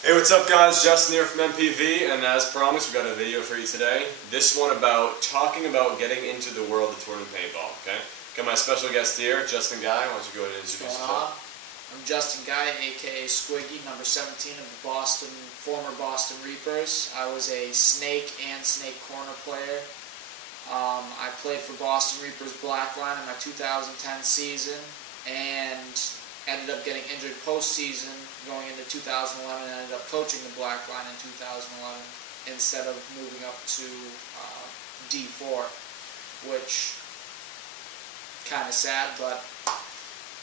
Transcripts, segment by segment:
Hey, what's up guys? Justin here from MPV, and as promised we got a video for you today. This one about talking about getting into the world of tournament paintball, okay? Got my special guest here, Justin Guy. Why don't you go ahead and introduce yourself? I'm Justin Guy, aka Squiggy, number 17 of the former Boston Reapers. I was a snake and snake corner player. I played for Boston Reapers Blackline in my 2010 season, and ended up getting injured postseason going into 2011, and ended up coaching the Blackline in 2011 instead of moving up to D4, which kind of sad, but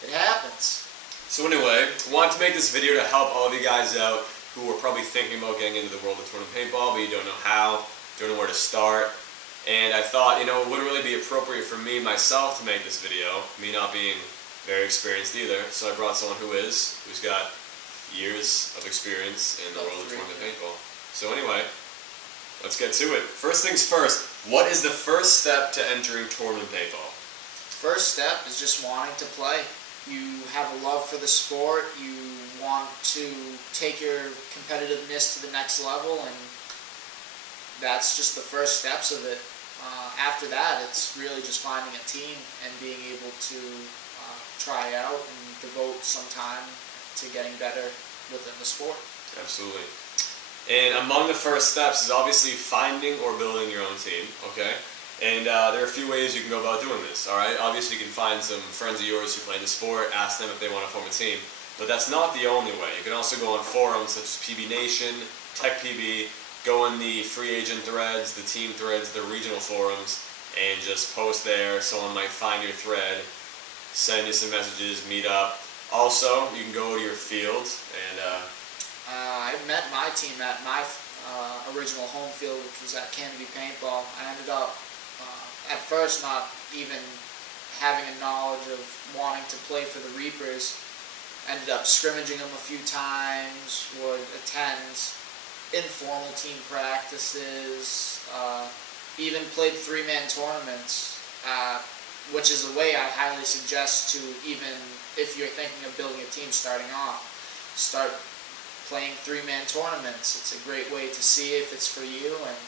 it happens. So anyway, I wanted to make this video to help all of you guys out who are probably thinking about getting into the world of tournament paintball, but you don't know how, don't know where to start. And I thought, it wouldn't really be appropriate for me myself to make this video, me not being very experienced either, so I brought someone who's got years of experience in the world of tournament paintball. So anyway, let's get to it. First things first, what is the first step to entering tournament paintball? First step is just wanting to play. You have a love for the sport, you want to take your competitiveness to the next level, and that's just the first steps of it. After that, it's really just finding a team and being able to try out and devote some time to getting better within the sport. Absolutely. And among the first steps is obviously finding or building your own team, okay? And there are a few ways you can go about doing this, alright? Obviously you can find some friends of yours who play the sport, ask them if they want to form a team, but that's not the only way. You can also go on forums such as PB Nation, Tech PB, go in the free agent threads, the team threads, the regional forums, and just post there. Someone might find your thread, send you some messages, meet up. Also, you can go to your field and I met my team at my original home field, which was at Kennedy Paintball. I ended up at first not even having a knowledge of wanting to play for the Reapers. Ended up scrimmaging them a few times, would attend informal team practices, even played three-man tournaments, which is a way I highly suggest to, even if you're thinking of building a team starting off, start playing three-man tournaments. It's a great way to see if it's for you and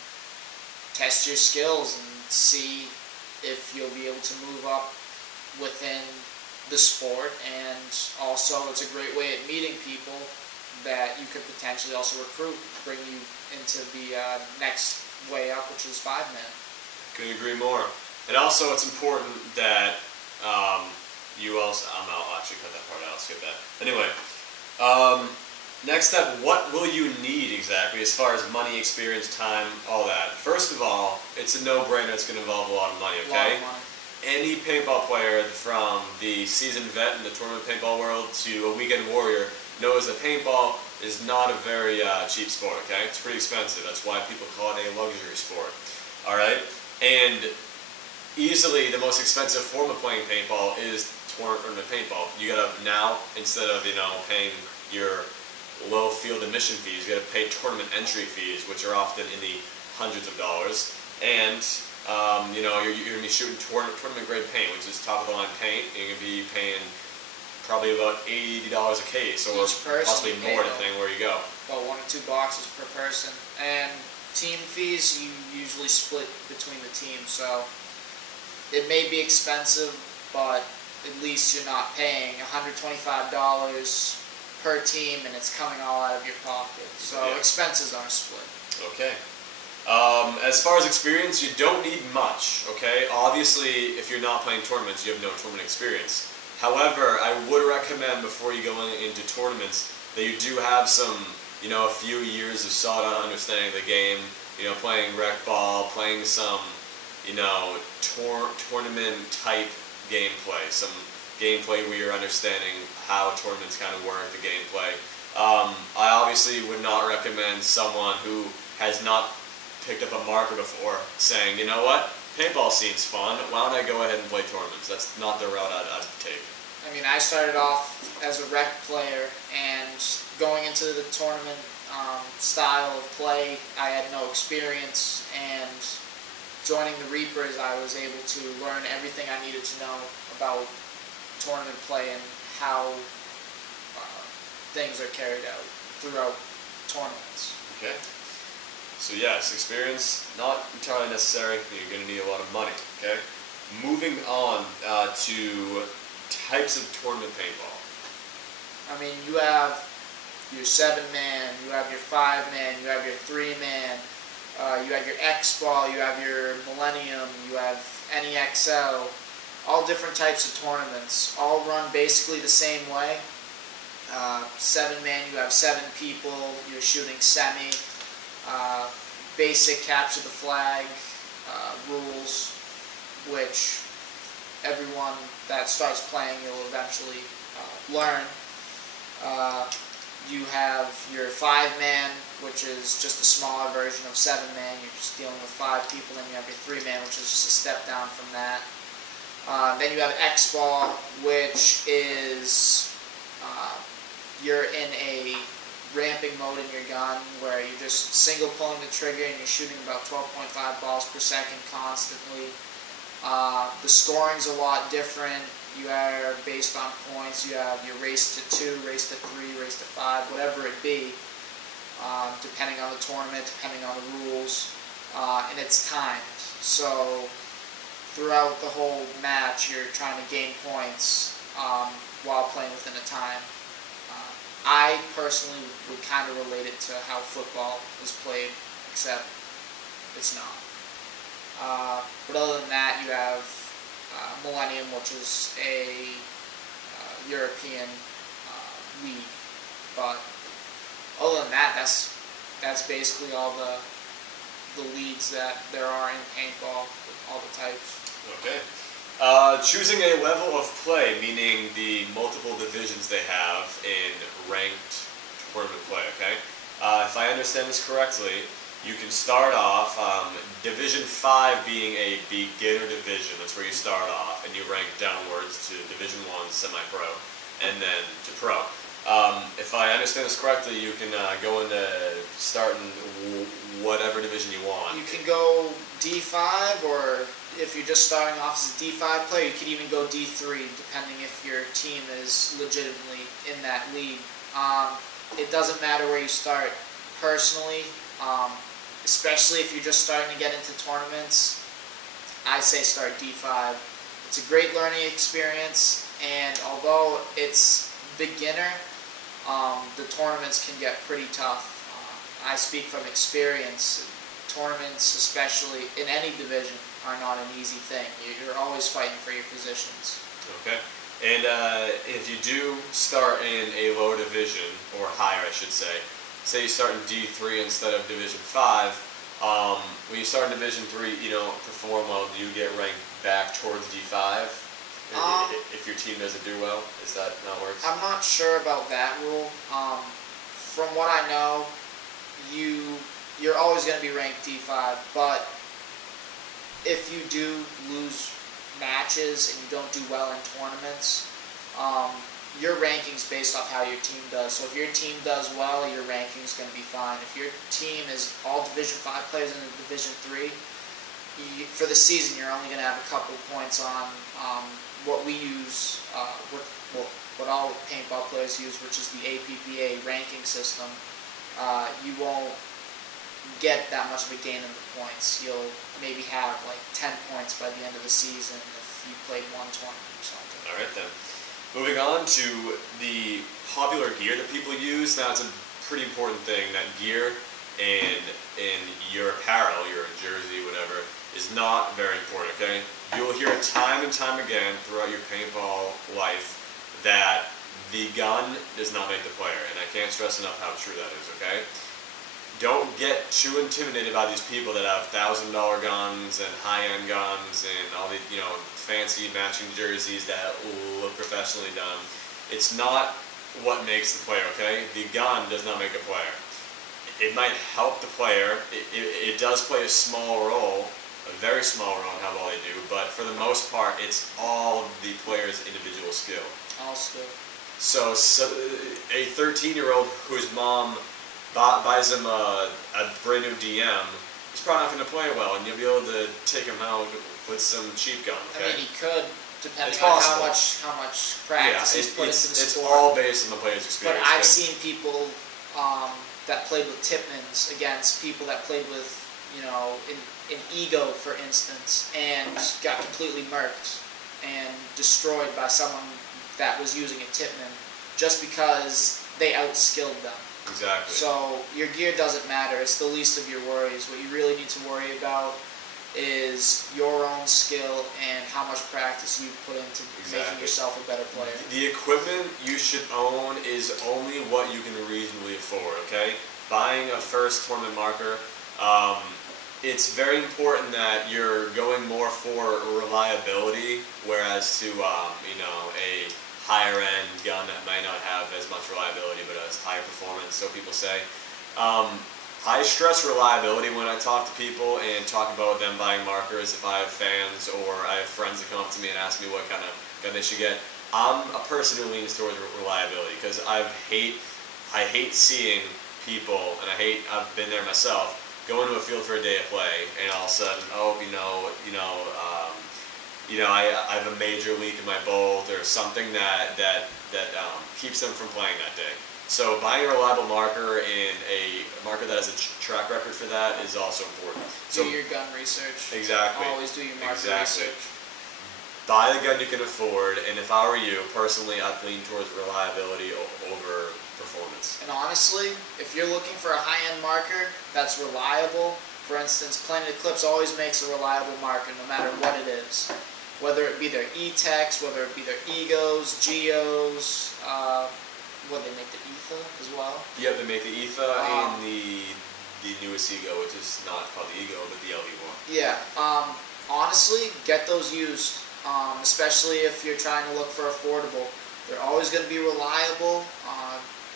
test your skills and see if you'll be able to move up within the sport, and also it's a great way at meeting people that you could potentially also recruit, bring you into the next way up, which is five-man. couldn't agree more. And also it's important that you also, I'll actually cut that part out, I'll skip that. Anyway, next step, what will you need exactly as far as money, experience, time, all that? First of all, it's a no-brainer, it's going to involve a lot of money, okay? A lot of money. Any paintball player, from the seasoned vet in the tournament paintball world to a weekend warrior, knows that paintball is not a very cheap sport, okay? It's pretty expensive. That's why people call it a luxury sport, alright? And easily the most expensive form of playing paintball is tournament paintball. You gotta now, instead of, paying your low field admission fees, you gotta pay tournament entry fees, which are often in the hundreds of dollars. And you're going to be shooting tournament grade paint, which is top of the line paint. You're going to be paying probably about $80 a case, or possibly more depending where you go. About 1 or 2 boxes per person. And team fees you usually split between the teams, so it may be expensive, but at least you're not paying $125 per team and it's coming all out of your pocket. So yeah. Expenses are split. Okay. As far as experience, you don't need much, okay? Obviously, if you're not playing tournaments, you have no tournament experience. However, I would recommend before you go into tournaments that you do have some, a few years of solid understanding of the game, playing rec ball, playing some, tournament type gameplay, some gameplay where you're understanding how tournaments kind of work, the gameplay. I obviously would not recommend someone who has not picked up a marker before saying, you know what, paintball seems fun, why don't I go ahead and play tournaments? That's not the route I'd take. I mean, I started off as a rec player, and going into the tournament style of play, I had no experience, and joining the Reapers, I was able to learn everything I needed to know about tournament play and how things are carried out throughout tournaments. Okay. So yes, experience, not entirely necessary. You're going to need a lot of money, okay? Moving on to types of tournament paintball. I mean, you have your 7-man, you have your 5-man, you have your 3-man, you have your X-Ball, you have your Millennium, you have NEXL, all different types of tournaments, all run basically the same way. 7-man, you have 7 people, you're shooting semi, basic capture the flag rules, which everyone that starts playing you'll eventually learn. You have your 5-man, which is just a smaller version of 7-man. You're just dealing with 5 people. Then you have your 3-man, which is just a step down from that. Then you have X-Ball, which is you're in a ramping mode in your gun where you're just single pulling the trigger and you're shooting about 12.5 balls per second constantly. The scoring's a lot different. You are based on points. You have your race to 2, race to 3, race to 5, whatever it be, depending on the tournament, depending on the rules, and it's timed. So throughout the whole match, you're trying to gain points while playing within a time. I personally would kind of relate it to how football is played, except it's not. But other than that, you have Millennium, which is a European league. But other than that, that's basically all the leagues that there are in paintball, all the types. Okay. Choosing a level of play, meaning the multiple divisions they have in ranked tournament play, okay? If I understand this correctly, you can start off, Division 5 being a beginner division, that's where you start off, and you rank downwards to Division 1, semi-pro, and then to pro. If I understand this correctly, you can go into starting whatever division you want. You can go D5, or if you're just starting off as a D5 player, you can even go D3, depending if your team is legitimately in that league. It doesn't matter where you start. Personally, especially if you're just starting to get into tournaments, I say start D5. It's a great learning experience, and although it's beginner, the tournaments can get pretty tough. I speak from experience. Tournaments, especially in any division, are not an easy thing. You're always fighting for your positions. Okay. And if you do start in a lower division, or higher I should say you start in D3 instead of Division 5, when you start in Division 3, you don't perform well, do you get ranked back towards D5? If your team doesn't do well, is that how it works? I'm not sure about that rule. From what I know, you're always going to be ranked D5, but if you do lose matches and you don't do well in tournaments, your ranking's based off how your team does. So if your team does well, your ranking's going to be fine. If your team is all Division 5 players in Division 3, for the season you're only going to have a couple points on what we use, what all paintball players use, which is the APPA ranking system. You won't get that much of a gain in the points. You'll maybe have like 10 points by the end of the season if you played one tournament or something. All right then. Moving on to the popular gear that people use. Now it's a pretty important thing that gear and in your apparel, your jersey, whatever, is not very important, okay? You'll hear it time and time again throughout your paintball life that the gun does not make the player, and I can't stress enough how true that is, okay? Don't get too intimidated by these people that have $1,000 guns and high-end guns and all the, fancy matching jerseys that look professionally done. It's not what makes the player, okay? The gun does not make a player. It might help the player. It does play a small role, a very small role in how well they do, but for the most part, it's all of the player's individual skill. All skill. So a 13-year-old whose mom buys him a brand new DM, he's probably not going to play well, and you'll be able to take him out with some cheap gun. Okay? I mean, he could, depending on how much practice he's put into the sport. It's all based on the player's experience. But I've seen people that played with Tipmans against people that played with, an ego, for instance, and got completely murked and destroyed by someone that was using a Tipman just because they outskilled them. Exactly. So your gear doesn't matter. It's the least of your worries. What you really need to worry about is your own skill and how much practice you put into making yourself a better player. The equipment you should own is only what you can reasonably afford, okay? Buying a first tournament marker, it's very important that you're going more for reliability, whereas to, a higher end gun that might not have as much reliability but has higher performance, so people say. I stress reliability when I talk to people and talk about them buying markers. If I have fans or I have friends that come up to me and ask me what kind of gun they should get, I'm a person who leans towards reliability because I hate seeing people, and I've been there myself, go into a field for a day of play and all of a sudden, I have a major leak in my bolt or something that keeps them from playing that day. So buying a reliable marker and a marker that has a track record for that is also important. Do your gun research. Exactly. Always do your marker research. Buy the gun you can afford, and if I were you, personally, I'd lean towards reliability over performance. And honestly, if you're looking for a high-end marker that's reliable, for instance, Planet Eclipse always makes a reliable marker no matter what it is. Whether it be their E-Techs, whether it be their Egos, Geos, they make the ETHA as well? Yep, they make the ETHA and the newest Ego, which is not called the Ego, but the LV1. Yeah, honestly, get those used, especially if you're trying to look for affordable. They're always going to be reliable,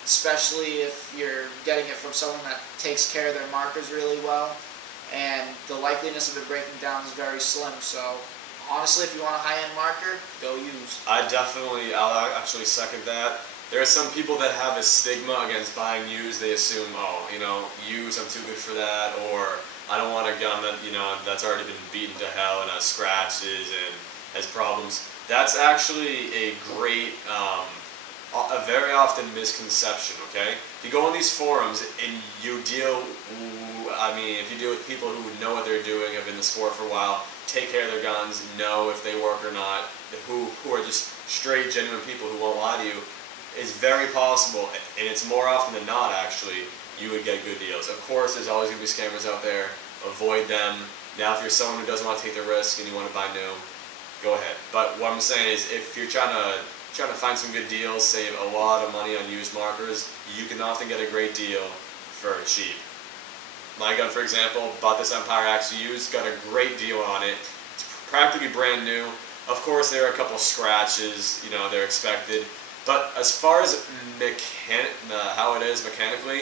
especially if you're getting it from someone that takes care of their markers really well, and the likeliness of it breaking down is very slim. So honestly, if you want a high-end marker, go used. I'll actually second that. There are some people that have a stigma against buying used. They assume, used, I'm too good for that, or I don't want a gun that, that's already been beaten to hell and has scratches and has problems. That's actually a great, a very often misconception, okay? If you go on these forums and if you deal with people who know what they're doing, have been in the sport for a while, take care of their guns, know if they work or not, who are just straight, genuine people who won't lie to you, it's very possible, and it's more often than not actually, you would get good deals. Of course, there's always going to be scammers out there. Avoid them. Now, if you're someone who doesn't want to take the risk and you want to buy new, go ahead. But what I'm saying is, if you're trying to find some good deals, save a lot of money on used markers, you can often get a great deal for cheap. My gun, for example, bought this Empire Axe used, got a great deal on it. It's practically brand new. Of course, there are a couple scratches, they're expected. But as far as how it is mechanically,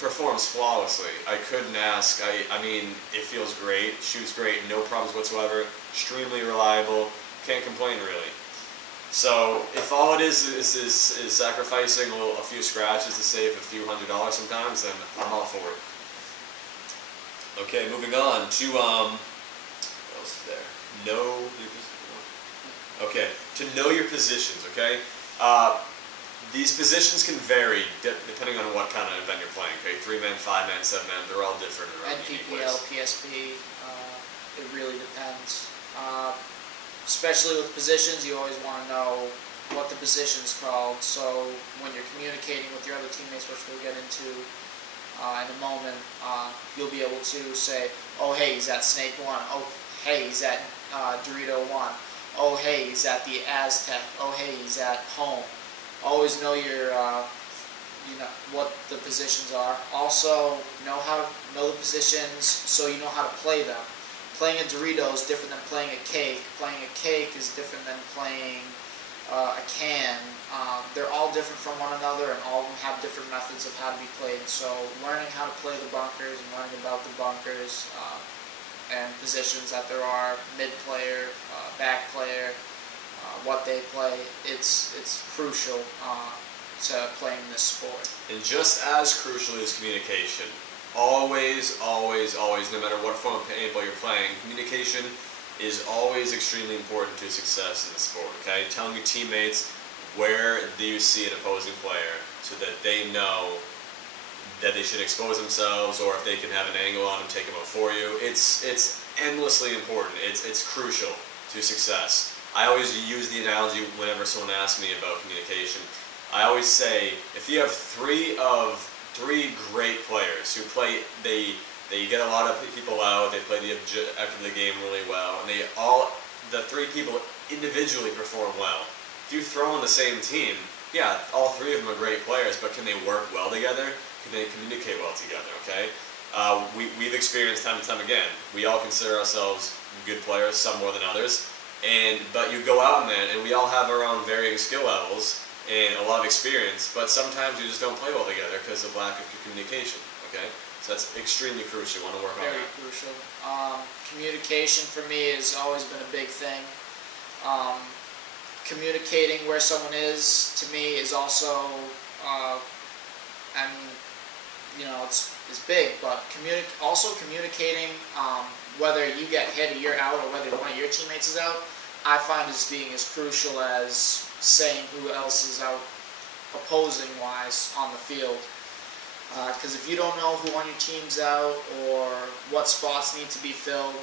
performs flawlessly. I couldn't ask. I mean, it feels great, shoots great, no problems whatsoever, extremely reliable, can't complain really. So if all it is sacrificing a few scratches to save a few $100s sometimes, then I'm all for it. Okay, moving on to what else is there? Okay, to know your positions. Okay. These positions can vary depending on what kind of event you're playing. Okay, 3-man, 5-man, 7-man, they're all different. NPPL, PSP, it really depends. Especially with positions, you always want to know what the position's called. So when you're communicating with your other teammates, which we'll get into in a moment, you'll be able to say, oh hey, he's at Snake 1. Oh hey, he's at Dorito 1. Oh hey, he's at the Aztec. Oh hey, he's at home. Always know your, what the positions are. Also, know the positions so you know how to play them. Playing a Dorito is different than playing a cake. Playing a cake is different than playing a can. They're all different from one another, and all of them have different methods of how to be played. So learning how to play the bunkers and learning about the bunkers and positions that there are, mid player, back player, what they play, it's crucial to playing this sport. And just as crucial is communication. Always, always, always, no matter what form of paintball you're playing, communication is always extremely important to success in the sport, okay? Telling your teammates where do you see an opposing player so that they know that they should expose themselves, or if they can have an angle on them, take them out for you. It's endlessly important. It's crucial to success. I always use the analogy whenever someone asks me about communication. I always say, if you have three great players who play, they get a lot of people out, they play the objective of the game really well, and the three people individually perform well. If you throw in the same team, yeah, all three of them are great players, but can they work well together? Can they communicate well together, okay? We've experienced time and time again. We all consider ourselves good players, some more than others, but you go out in that, and we all have our own varying skill levels and a lot of experience, but sometimes we just don't play well together because of lack of communication, okay? So that's extremely crucial. You want to work on that. Very crucial. Communication for me has always been a big thing. Communicating where someone is, to me, is also, I mean, you know, it's big, but also communicating whether you get hit or you're out, or whether one of your teammates is out, I find as being as crucial as saying who else is out opposing-wise on the field. Because if you don't know who on your team's out or what spots need to be filled,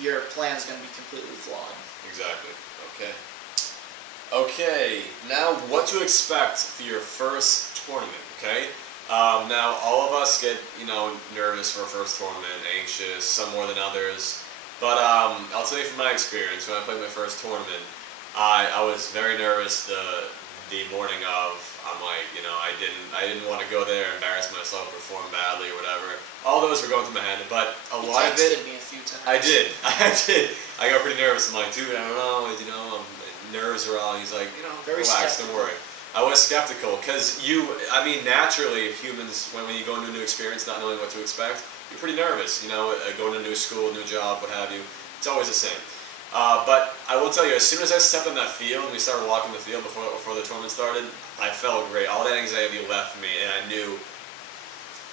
your plan's going to be completely flawed. Exactly. Okay. Okay, now what to expect for your first tournament, okay? Now, all of us get, nervous for our first tournament, anxious, some more than others. But I'll tell you from my experience, when I played my first tournament, I was very nervous the morning of. I'm like, I didn't want to go there, embarrass myself, perform badly or whatever. All those were going through my head, but a lot of it. You texted me a few times. I did. I got pretty nervous. I'm like, dude, I don't know, nerves are all. He's like, Very relax, skeptical. don't worry. I was skeptical because naturally, humans, when you go into a new experience, not knowing what to expect, you're pretty nervous. Going to a new school, new job, what have you. It's always the same. But I will tell you, as soon as I stepped on that field and we started walking the field before the tournament started, I felt great. All that anxiety left me, and I knew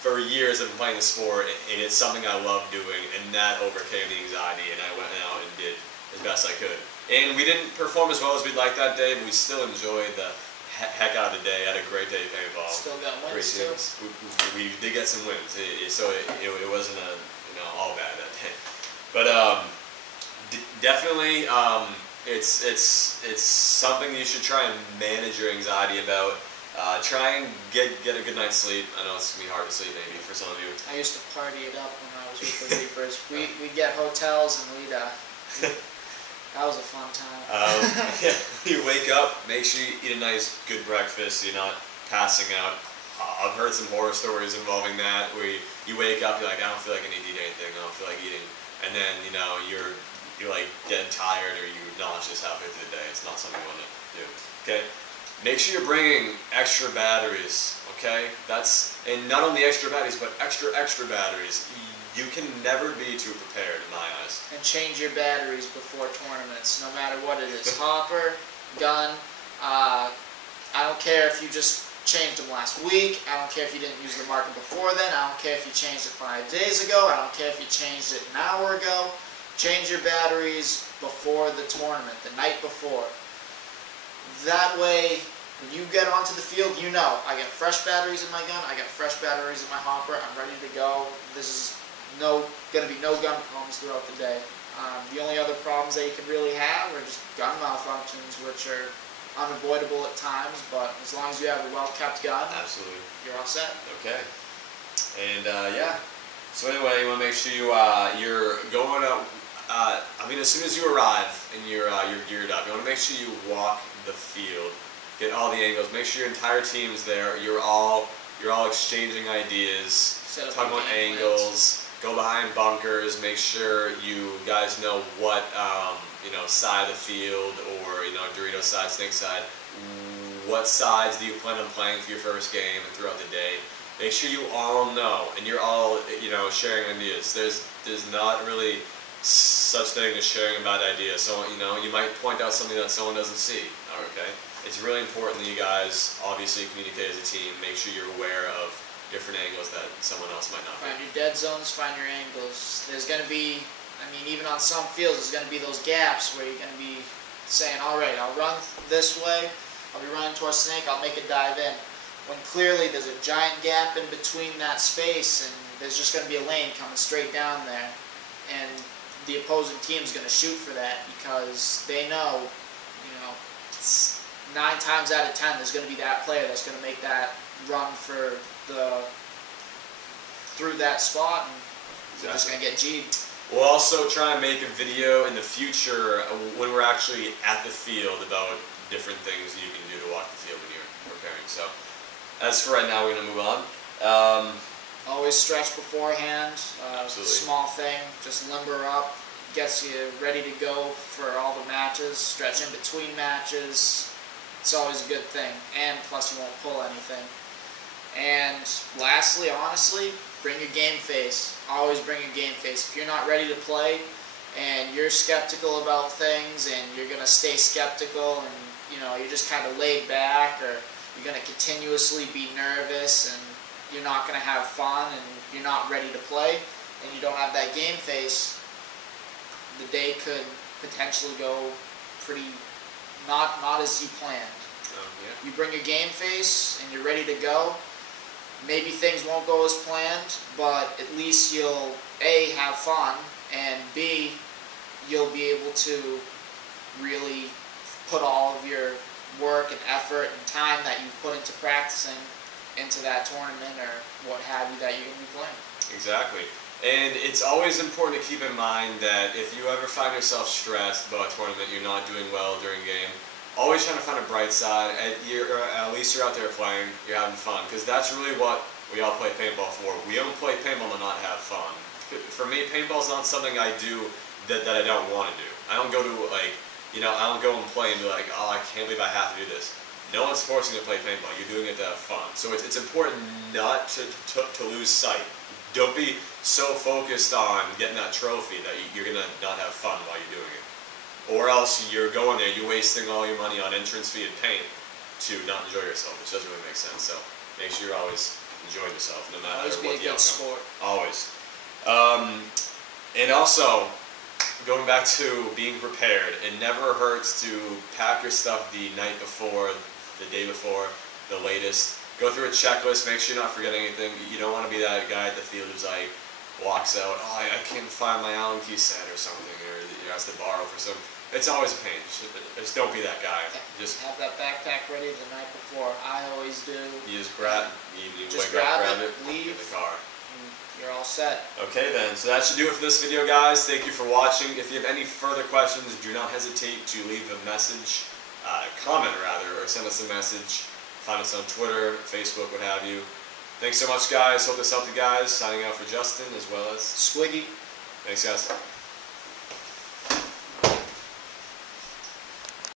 for years I've been playing the sport, and it's something I love doing, and that overcame the anxiety, and I went out and did as best I could. And we didn't perform as well as we'd like that day, but we still enjoyed the heck out of the day. Had a great day of paintball. Still got wins Great too. teams. We did get some wins, so it wasn't all bad that day. But definitely, it's something you should try and manage your anxiety about. Try and get a good night's sleep. I know it's gonna be hard to sleep maybe for some of you. I used to party it up when I was with the Reapers. We'd get hotels and we'd that was a fun time. Yeah, you wake up, make sure you eat a nice, good breakfast so you're not passing out. I've heard some horror stories involving that, where you wake up, you're like, I don't feel like I need to eat anything, I don't feel like eating. And then, you're like dead tired or you're nauseous halfway through the day. It's not something you want to do, okay? Make sure you're bringing extra batteries, okay? And not only extra batteries, but extra batteries. You can never be too prepared, in my eyes. And change your batteries before tournaments, no matter what it is. Hopper, gun, I don't care if you just changed them last week. I don't care if you didn't use the marker before then. I don't care if you changed it 5 days ago. I don't care if you changed it an hour ago. Change your batteries before the tournament, the night before. That way, when you get onto the field, I got fresh batteries in my gun, I got fresh batteries in my hopper, I'm ready to go. This is going to be no gun problems throughout the day. The only other problems that you could really have are just gun malfunctions, which are unavoidable at times, but as long as you have a well-kept gun, absolutely, you're all set. Okay. And yeah. So anyway, you want to make sure you're going out. As soon as you arrive and you're geared up, you want to make sure you walk the field, get all the angles, make sure your entire team's there. You're all exchanging ideas, talk about angles, go behind bunkers, make sure you guys know what side of the field, or Dorito side, Snake side. What sides do you plan on playing for your first game and throughout the day? Make sure you all know, and you're all sharing ideas. There's not really such thing as sharing a bad idea. So you might point out something that someone doesn't see. Okay, it's really important that you guys obviously communicate as a team. Make sure you're aware of different angles that someone else might not. Find your dead zones. Find your angles. There's going to be, even on some fields, there's going to be those gaps where you're going to be saying, all right, I'll run this way. I'll be running towards Snake. I'll make a dive in. when clearly there's a giant gap in between that space, and there's just going to be a lane coming straight down there, and the opposing team's going to shoot for that because they know, 9 times out of 10 there's going to be that player that's going to make that run through that spot, and they're just going to get G'd. We'll also try and make a video in the future when we're actually at the field about different things you can do to walk the field when you're preparing. So, as for right now, we're going to move on. Always stretch beforehand. Absolutely. Small thing, just limber up, gets you ready to go for all the matches. Stretch in between matches. It's always a good thing, and plus you won't pull anything. And lastly, honestly, bring your game face. Always bring your game face. If you're not ready to play and you're skeptical about things and you're going to stay skeptical and you're just kind of laid back, or you're going to continuously be nervous and you're not going to have fun and you're not ready to play and you don't have that game face, the day could potentially go pretty not as you planned. Yeah. You bring your game face and you're ready to go. Maybe things won't go as planned, but at least you'll A, have fun, and B, you'll be able to really put all of your work and effort and time that you've put into practicing into that tournament or what have you that you're going to be playing. Exactly. And it's always important to keep in mind that if you ever find yourself stressed about a tournament, you're not doing well during a game, always trying to find a bright side. At least you're out there playing, you're having fun, because that's really what we all play paintball for. We don't play paintball to not have fun. For me, paintball's not something I do that I don't want to do. I don't go to I don't go and play and be like, oh, I can't believe I have to do this. No one's forcing you to play paintball. You're doing it to have fun. So it's important not to lose sight. Don't be so focused on getting that trophy that you're going to not have fun while you're doing it. Or else you're going there, you're wasting all your money on entrance fee and paint to not enjoy yourself, which doesn't really make sense. So make sure you're always enjoying yourself, no matter Always what be a the good outcome. sport. Always. And also, going back to being prepared, it never hurts to pack your stuff the night before, the day before, the latest. Go through a checklist, make sure you're not forgetting anything. You don't want to be that guy at the field who's like, walks out, oh, I can't find my Allen key set or something, or has to borrow for some. It's always a pain. Just don't be that guy. Just have that backpack ready the night before. I always do. You just grab, just grab it, in leave, the car. And you're all set. Okay then, so that should do it for this video, guys. Thank you for watching. If you have any further questions, do not hesitate to leave a message, comment rather, or send us a message. Find us on Twitter, Facebook, what have you. Thanks so much, guys. Hope this helped you guys. Signing out for Justin as well as Squiggy. Thanks, guys.